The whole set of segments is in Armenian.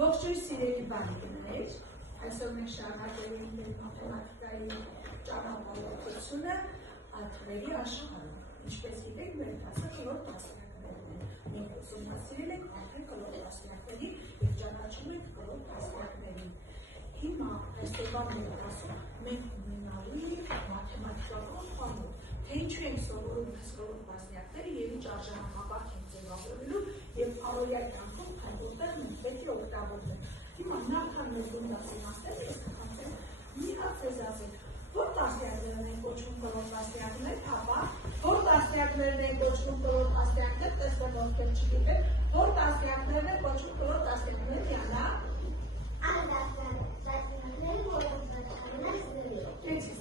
Ողջույն սիրելի բարեկամներ, այսօր մենք շարունակում ենք մաթեմատիկայի ճանապարհորդությունը թվերի աշխարհում։ Ինչպես գիտեք, մեր դասը կլոր տասնյակներն են։ Մենք ուսումնասիրել ենք արդեն կլոր տասնյակների և ճանաչում ենք կլոր տասնյակներին։ Հիմա այսօրվա մեր դասում մենք ունենալու ենք մաթեմատիկական խանութ, թե ինչու ենք սովորում կլոր տասնյակները և ինչ արժանապատվակ ենք ձևավորելու և առօրյա կյանքում որտեղ մենք պետք է օգտագործենք։ Հիմա նախքան մեր դասի մասերը ես կխնդրեմ մի հատ ձեզ ասեք, որ տասնյակներն են կոչվում կլոր տասնյակներ, ապա որ տասնյակներն են կոչվում կլոր տասնյակներ, տեսնեմ ովքեր չգիտեն, որ տասնյակներն են կոչվում կլոր տասնյակներ, Յանա։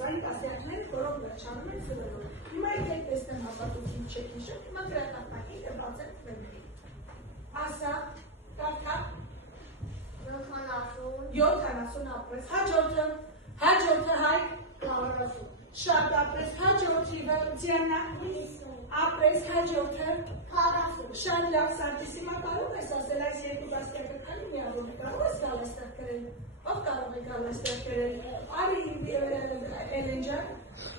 Այն տասնյակները, որոնք վերջանում են զրոյով։ Հիմա եկեք տեսնեմ հաստատություն չեք հիշում, հիմա գրականագիր դրված են թվերների։ Ասա, կարդա 70 ապրես, հաջորդը հայ, շատ ապրես, հաջորդի Դիանա, ապրես, հաջորդը, շատ լավ Սարգիսիմա, կարող ես ասել այս երկու տասնյակը քանի միավոր է, կարող ես գալ այստեղ գրել, ով կարող է գալ այստեղ գրել, արի Էլեն ջան,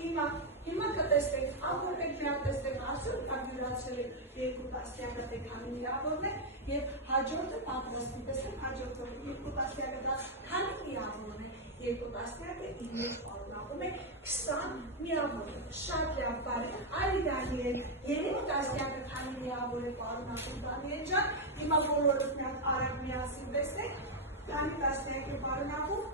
հիմա կտեսնենք, ամբողջ միակ տեսնենք ասել, կարգյուրացել եք երկու տասնյակը թե քանի միավորն է և հաջորդը պատրաստում, տեսնենք հաջորդը երկու տասնյակը դա քանի միավորն է, երկու տասնյակը իր մեջ պարունակում է 20 միավոր, շատ լավ բարի, այլ Դանիել, երեք տասնյակը քանի միավոր է պարունակում Դանիել ջան, հիմա բոլորս միակ արագ միասին տեսնենք, քանի տասնյակ է պարունակում,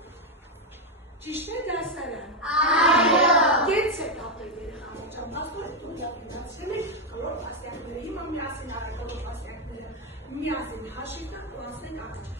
ճիշտ է դասարան։ Այո։ Կեցեք ապրել երեխաներ ջան, բացում դու դասել եք կլոր տասնյակները, հիմա միասին արեք կլոր տասնյակները, միասին հաշիվ տանք ու ասենք առաջ։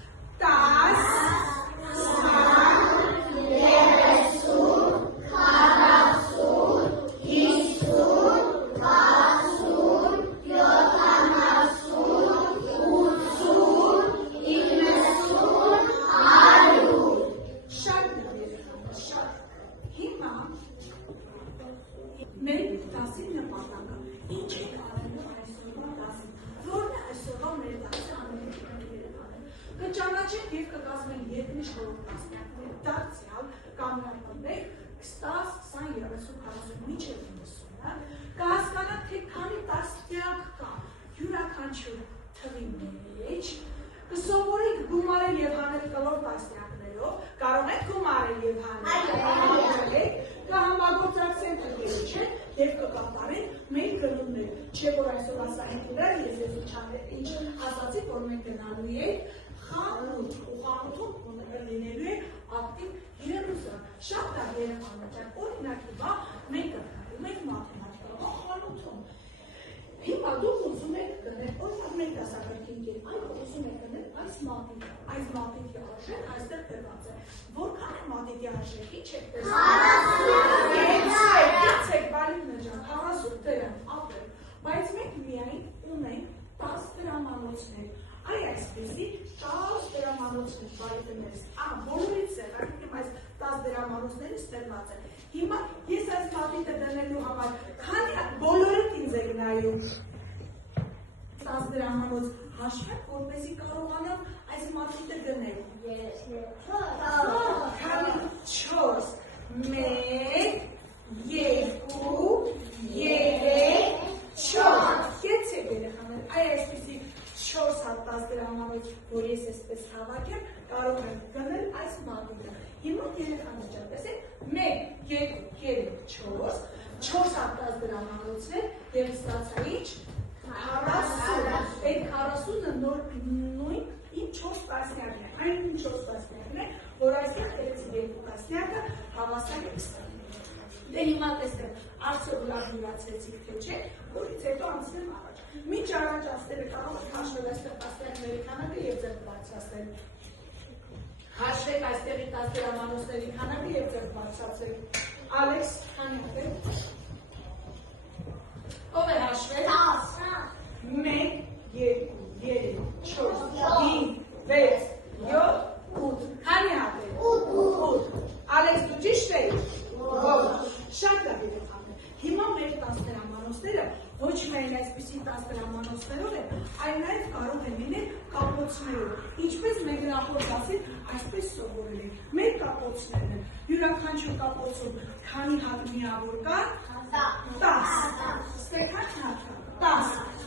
10 դրամանոց հաշվեք, որպեսզի կարողանամ այս մատիտը գնել։ 4, 1, 2, 3, 4 Կեցեք երեխաներ, այսպիսի 4 հատ 10 դրամանոց, որ ես այսպես հավաքեմ, կարող եմ գնել այս մատիտը։ Հիմա երեխաներ ջան, տեսեք, 1, 2, 3, 4 հատ 10 դրամանոցներ և ստացա ինչ 40, այդ 40-ը նույն իմ 4 տասնյակն է, այն իմ 4 տասնյակն է, որ այսեղ երեցի երկու տասնյակը հավասար է 20։ Դե հիմա տեսնեմ, արդյոք լավ յուրացրեցիք թե չէ, որից հետո անցնեմ առաջ։ Մինչ առաջ ասները կարող եք հաշվել այստեղ տասնյակների քանակը և ձեռք բարձրացնել։ Հաշվեք այստեղի 10 դրամանոցների քանակը և ձեռք բարձրացրեք։ Ալեքս, քանյակ է։ Ով է հաշվել։ 1, 2, 3, 4, 5, 6, 7, 8 Քանի հատ է։ 8 Ալեքս դու ճիշտ ես։ Շատ լավ երեխաներ։ Հիմա մեր 10 դրամանոցները ոչ միայն այսպիսի 10 դրամանոցներով են, այլ նաև կարող են լինել կապոր կապոցներով, ինչպես մենք նախորդ ասել, այսպես սովորել ենք, մեր կապոցներն են, յուրաքանչյուր կապոցում քանի հատ միավոր կա, 10, ստեքան հատ,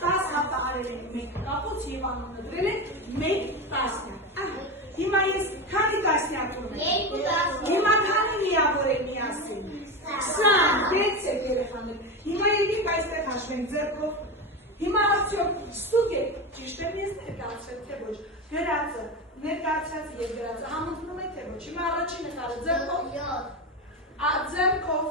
10 հատ արել ենք մենք կապոց և անունը դրել ենք մեկ տասնյակ, հիմա ես քանի տասնյակ ունեմ, հիմա քանի միավոր է միասին, 20, գեցեք երեխաներ, հիմա եկեք այստեղ հաշվենք ձեռքով, հիմա արդյոք ստուգ եք, ճիշտ եմ ես ներկայացրել, թե ոչ, գրածը, ներկայացրած և գրածը համընկնում է, թե ոչ, հիմա առաջին նկարը ձեռքով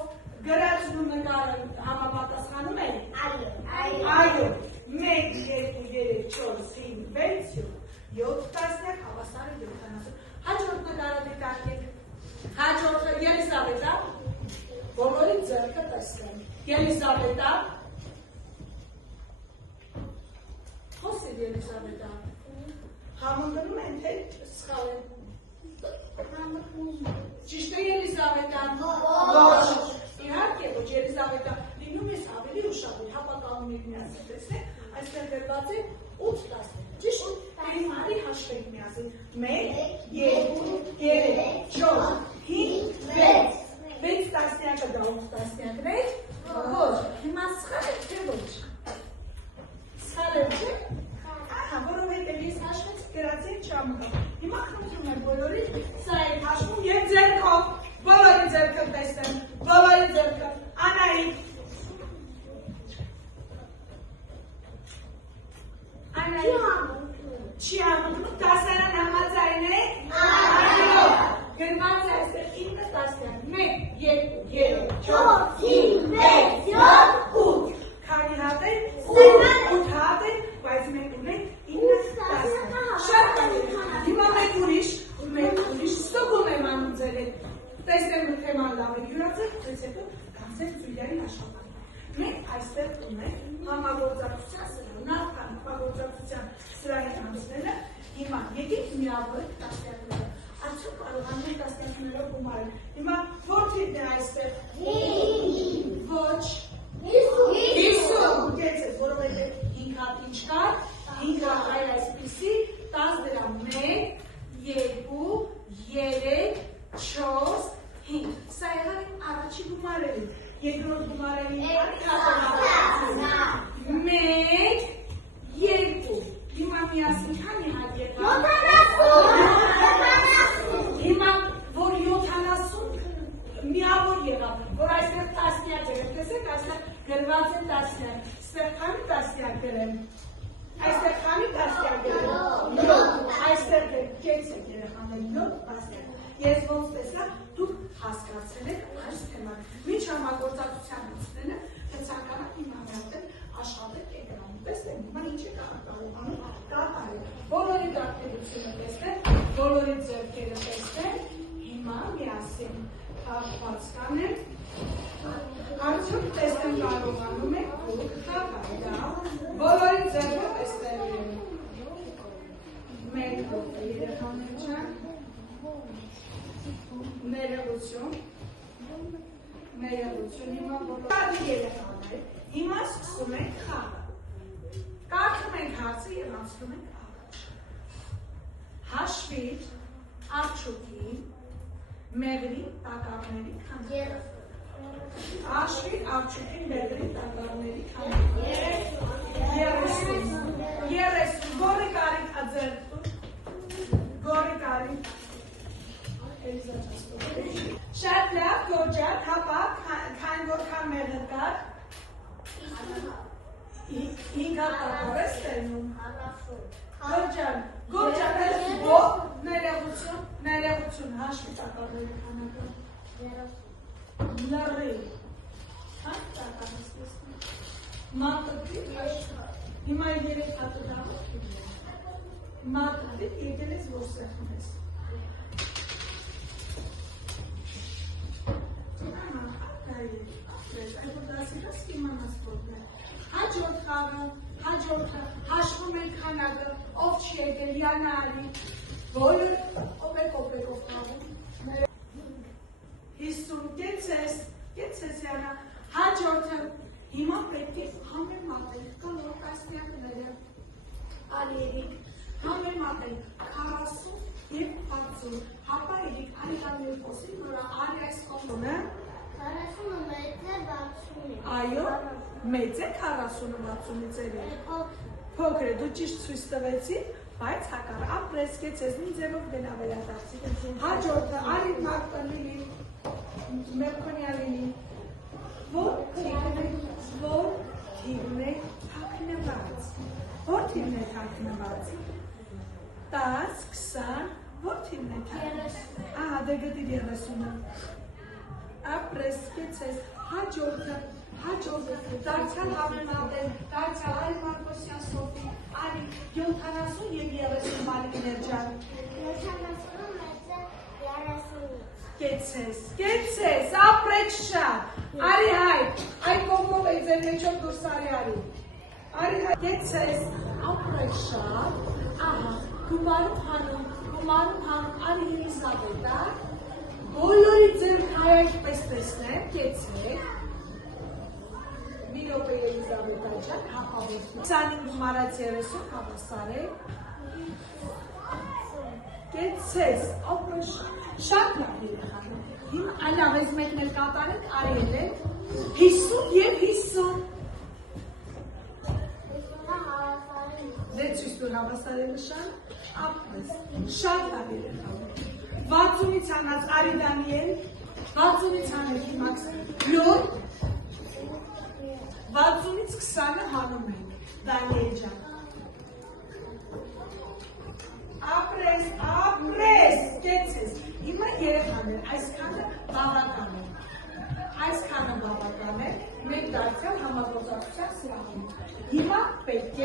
գրածն ու նկարը համապատասխանում է, այո, 1, 2, 3, 4, 5, 6, 7 տասնյակ, հավասար է 70, հաջորդ նկարը դիտարկեք, հաջորդը Ելիսավետա, բոլորի ձեռքը տեսնեմ, Ելիսավետա, խոսիր Ելիսավետա, համընկնում են, թե սխալ են, ճիշտ է Ելիսավետան, ոչ, իհարկե ոչ Ելիսավետա, լինում ես ավելի ուշավոր, հապականում եք միասին, տեսնեք, այստեղ գրված է 8 տասնյակ, ճիշտ, հիմարի հաշվենք միասին, 1, 2, 3, 4, 5, 6 տասնյակը դա 8 տասնյակն է, ոչ, հիմա սխալ է, թե ոչ, սխալ է, չէ, որովհետև ես հաշվեց գրացի չամուկա, հիմա խնդրում եմ բոլորի սա եք հաշվում և ձեռքով, բոլորի ձեռքը տեսնեմ, բոլորի ձեռքը, Անահիտ, չի համընկնում, դասարան համաձայն է, այո, գրված է այստեղ 9 տասնյակ, 1, 2, 3, 4, 5, 6, 7, 8, քանի հատ է, 8 հատ է, բայց մենք ունենք 9 տասնյակ, շատ կարելի, հիմա մեկ ուրիշ, ստուգում եմ անում ձեր հետ, տեսնեմ թեման լավ է յուրացել, ձեզ հետո կանցեք Ձուլիայի աշխատանք, մենք այստեղ ունենք համագործակցության սրահ, նախքան համագործակցության սրահի անցնելը, հիմա եկեք միավոր տասնյակները, արդյոք կարողանում եք տասնյակներով գումարել, հիմա որ թիվն է այստեղ, ոչ, 50, գեցեք, որովհետև 5 հատ ինչ կար, 5 հատ այլ այսպիսի, 10 դրա 1, 2, 3, 4, 5, սա եղավ առաջի գումարելին, երկրորդ գումարելին, 1, 2, հիմա միասին քանի հատ եկավ, հիմա որ 70 միավոր եղավ, որ այստեղ տասնյակ եղավ, տեսեք այստեղ գրված է տասնյակ, այստեղ քանի տասնյակ գրեմ, այստեղ քանի տասնյակ գրեմ, 7, այստեղ կեցեք երեխաներ 7 տասնյակ, ես ոնց տեսա, դուք հասկացել եք այս թեման, մինչ համագործակցության մտցնելը, թե ցանկանաք հիմնավորել աշխատեք էկրանում, տեսնեմ, հիմա ինչ է կարողանում կատարել, բոլորի դարձելությունը տեսնեմ, բոլորի ձեռքերը տեսնեմ, հիմա միասին թափված կանեմ, արդյոք տեսնեմ կարողանում եք դուք կատարել, բոլորի ձեռքը տեսնեմ, մեկ ոտը երեխաներ չան, ներողություն, հիմա բոլորի երեխաներ, հիմա սկսում ենք խաղը, կարդում ենք հարցը և անցնում ենք առաջ, հաշվիր արդյունքին, մեղրի տակառների քանի, հաշվիր արդյունքին մեղրի տակառների քանի, 30, գորի կարիք ածերտում, գորի կարիք, շատ լավ, գորջակ, հապակ, քան որքան մեղր կար, 5 հատ տակառ ես տերնում, գորջակ, ներեղություն, հաշվի տակառների քանակը, լրի, հատ տակառ ես տեսնում, մատտի, հիմա երեք հատը դաղով, մատտի եկել ես որ սեղում ես, հաջորդ խաղը, հաջորդը, հաշվում ենք քանակը, ով չի եկել, Յանա Ալի, բոլոր ով ով խաղում, 50, կեցես Յանա, հաջորդը, հիմա պետք է համեմատել, կլոր տասնյակները, Ալիերիկ, համեմատել, Մեծ է 40-60-ից էլի։ Փոքր է, դու ճիշտ ցույց տվեցի, բայց հակառ ապրես կեցես մի ձևով գնա վերադարձի։ Հաջորդը արի մարտալինի, մերկոնյալինի, որ թիվն է թաքնված։ Որ թիվն է թաքնված։ 10, 20, որ թիվն է թաքնված։ Ահա, դե գտիր 30-ը։ Ապրես կեցես, հաջորդը, դարձյալ համեմատել, դարձյալ Արի Մարկոսյան Սոֆի, Արի 70 և 30 Մալիկներ ջան։ 70-ից 30-ից։ Կեցես, ապրեք շատ, Արի հայ, այ կողմով է ձեր մեջով դուրս արի Արի։ Արի հայ, կեցես, ապրեք շատ, ահա, գումարում հանում, Արի Ելիզավետա, բոլորի ձեր հայ պես տեսնեմ, կեցեք, մի րոպե Ելիզավետա ջան, հապավորվում, 25 գումարած 30 հավասար է, կեցես, ապրեք շատ լավ երեխան, հիմա այլավ ես մեկն էլ կատարենք, Արիել է, 50 և 50, դե ցույց տուր հավասարելը շան, ապրես, շատ լավ երեխան, 60-ից հանած Արի Դանիել, 60-ից հանեք Մաքս 7, 60-ից 20-ը հանում ենք, Դանիել ջան, ապրես, կեցես, հիմա երեխաներ, այսքանը բավական է, մեկ դարձյալ համագործակցության սրահում, հիմա պետք է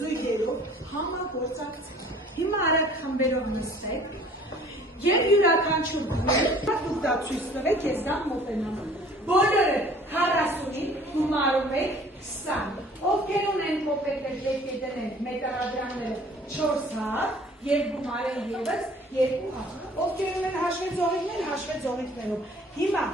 զույգերով համագործակցել, հիմա արագ խմբերով նստեք, և յուրաքանչյուր դուք դա ցույց տվեք, ես դա մոտենամ, բոլորը 40-ի գումարում եք 20, ովքեր ունեն կոպեկներ պետք է դնենք մետաղադրամները 4 հատ, և գումարեն ևս 2 հատ, ովքեր ունեն հաշվեձողիկներով, հիմա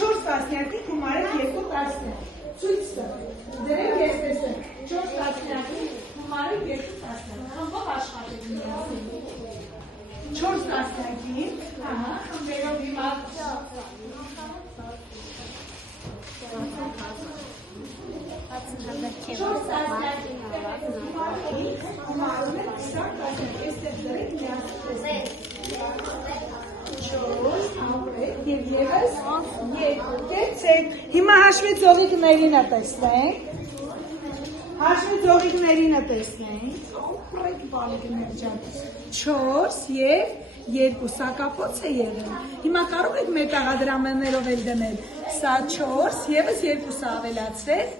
4 տասնյակի գումարեք 2 տասնյակ, ցույց տվեք, դրեք ես տեսեք, 4 տասնյակի գումարեք 2 տասնյակ, խմբով աշխատեք միասին, 4 տասնյակի, ահա, խմբերով հիմա 4 տասնյակի գումարում եք 20 տասնյակ, ես դեր դրեք միասին տեսեք, 4, ապրեք և ևս 2, կեցեք, հիմա հաշվեձողիկներինը տեսնենք, ապրեք բալիկներ ջան, 4 և 2 սակապոց է եղել, հիմա կարող եք մետաղադրամներով էլ դնել, սա 4, ևս 2-ը ավելացրեք,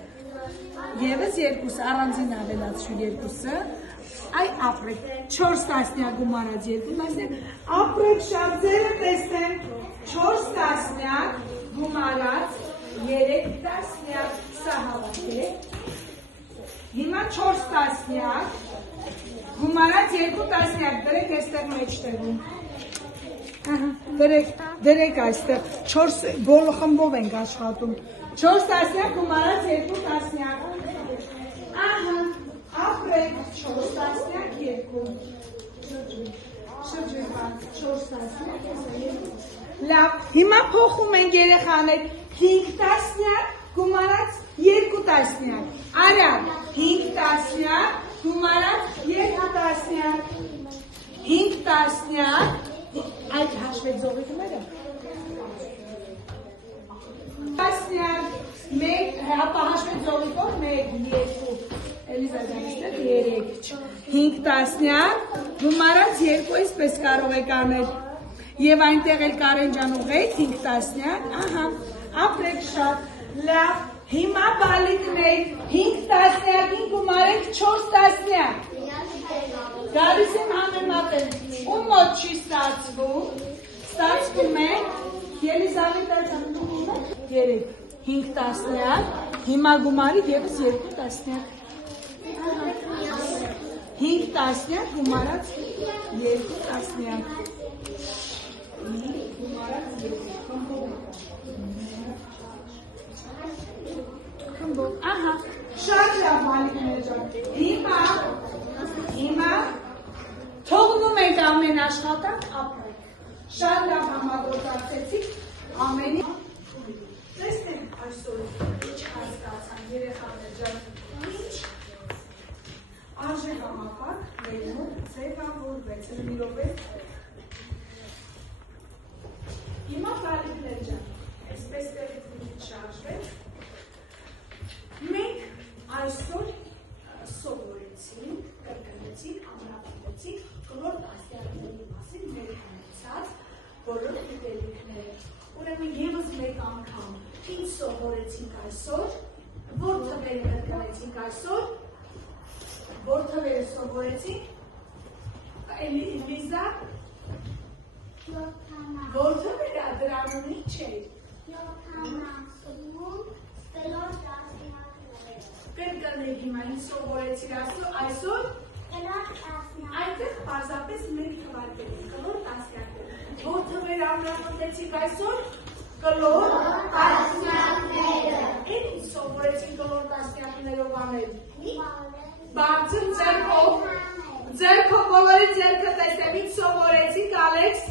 ևս 2-ը, առանձին ավելացրու 2-ը, այ ապրեք, 4 տասնյակ գումարած 2 տասնյակ, ապրեք շատ ձերը տեսնեմ, 4 տասնյակ գումարած 3 տասնյակ, սա հավաքեք, հիմա 4 տասնյակ գումարած 2 տասնյակ, դրեք այստեղ մեջտեղում, դրեք այստեղ, 4 բոլոր խմբով ենք աշխատում, 4 տասնյակ գումարած 2 տասնյակ, ահա, ապրեք 4 տասնյակ 2, շրջվան 4 տասնյակ 2, լավ, հիմա փոխում ենք երեխաներ, 5 տասնյակ գումարած 2 տասնյակ, արավ, 5 տասնյակ գումարած 2 տասնյակ, 5 տասնյակ, այդ հաշվեձողիկները, տասնյակ, հապա հաշվեձողիկով 1, 2, Էլիզաբետներ 3, 5 տասնյակ, գումարած 2 այսպես կարող եք անել, և այնտեղ էլ Կարեն ջան ուղղեք 5 տասնյակ, ահա, ապրեք շատ, լավ, հիմա բալիկներ, 5 տասնյակին գումարեք 4 տասնյակ, գալիս եմ համեմատել, ու մոտ չի ստացվում է, Ելիզավետա ջան, 3, 5 տասնյակ, հիմա գումարի ևս 2 տասնյակ, 5 տասնյակ գումարած 2 տասնյակ, ահա, շատ լավ մալիկներ ջան, հիմա թողնում ենք ամեն աշխատանք ապրեք, շատ լավ համագործակցեցիք ամենի, տեսնենք այսօր ինչ հասկացան երեխաները, Ճարժե համակարգ մեր մոտ ձևավորվեց, հրմիրով է։ Հիմա բարիքներ ջան, այսպես տեղից շարժվեց։ Մենք այսօր սովորեցինք, կրկնեցինք, ամրապնդեցինք կլոր դաստիարակների մասին մեր հանեցած բոլոր գիտելիքները։ Ուրեմն ևս մեկ անգամ ինչ սովորեցինք այսօր, որ թվերը կրկնեցինք այսօր, որ թվերը սովորեցինք, Լիզա, որ թվերը դրանուն ինչ էր։ Կրկնել հիմա ինչ սովորեցիր այսօր, այնտեղ պարզապես մեր թվարկել են, կլոր տասնյակներ։ Որ թվեր ամրապնդեցինք այսօր, կլոր տասնյակները։ Էն ինչ սովորեցին կլոր տասնյակներով անել։ Բարձր ձեռքով բոլորի ձեռքը տեսնեմ, ինչ սովորեցինք Ալեքս։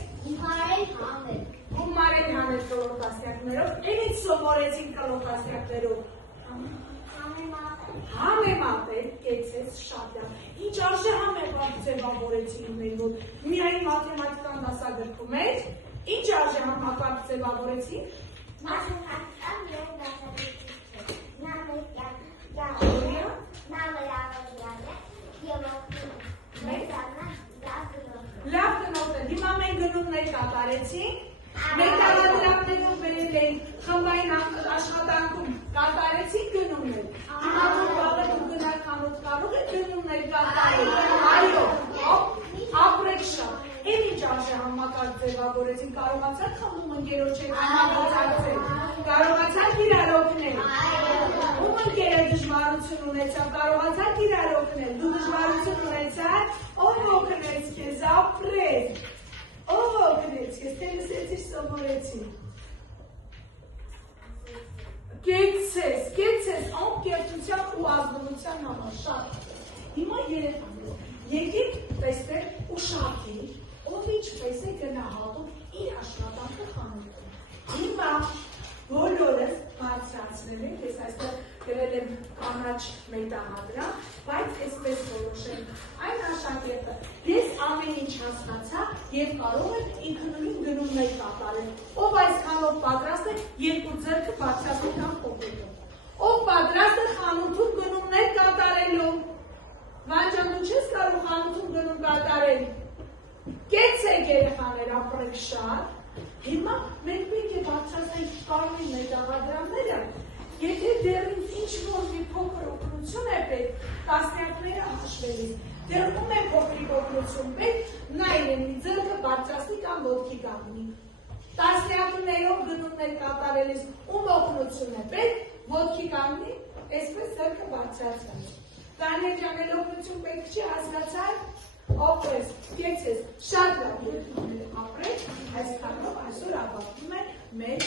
Գումարել հանել կլոր տասնյակներով, էն ինչ սովորեցինք կլոր տասնյակներով։ Համեմատել, կեցեց շատ լավ։ Ինչ արժե համեմատ ձևավորեցին մեր մոտ։ Միայն մաթեմատիկան դասագրքում էր, ինչ արժե համեմատ ձևավորեցին։ Լավ գնոտ է, հիմա մենք գնումներ կատարեցինք, մենք տարադրակներով վերել ենք խմբային աշխատանքում կատարեցինք գնումներ։ Հիմա որ բաղը դու գնար խանութ կարող է գնումներ կատարել, այո, ապրեք շատ։ Էն ինչ արժե համակարգ ձևավորեցին, կարողացաք խմբում ընկերոջ հետ համագործակցել, կարողացաք իրար օգնել։ Ում ընկերը դժվարություն ունեցավ, կարողացաք իրար օգնել, դու դժվարություն ունեցար, ով օգնեց քեզ, ապրես, ով օգնեց քեզ, թե լսեցիր սովորեցին։ Կեցես, անկեղծության ու ազնվության համար շատ։ Հիմա երեխաներով, եկեք տեսնենք ուշադրիր, ով ինչպես է գնահատում իր աշխատանքը խանութում։ Հիմա բոլորս բարձրացնել ենք, ես այստեղ գրել եմ կանաչ մետաղադրամ, բայց այսպես որոշենք այն աշակերտը, ես ամեն ինչ հասկացա և կարող եմ ինքնուրույն գնումներ կատարել, ով այսքանով պատրաստ է երկու ձեռքը բարձրացնել կամ փոխելով, ով պատրաստ է խանութում գնումներ կատարելու, Վանջան դու չես կարող խանութում գնում կատարել, կեցեք երեխաներ ապրեք շատ, հիմա մենք պետք է բարձրացնենք կարմիր մետաղադրամները, եթե դեռ ինչ-որ մի փոքր օգնություն է պետք տասնյակները հաշվելիս, դեռ ում է փոքրիկ օգնություն պետք, նա իրենի ձեռքը բարձրացնի կամ ոտքի կանգնի։ Տասնյակներով գնումներ կատարելիս ում օգնություն է պետք, ոտքի կանգնի, այսպես ձեռքը բարձրացնի։ Դանիել ջան, էլ օգնություն պետք չի, հասկացար, օգնես, կեցես, շատ լավ ապրեք, այսքանով այսօր ավարտվում է մեր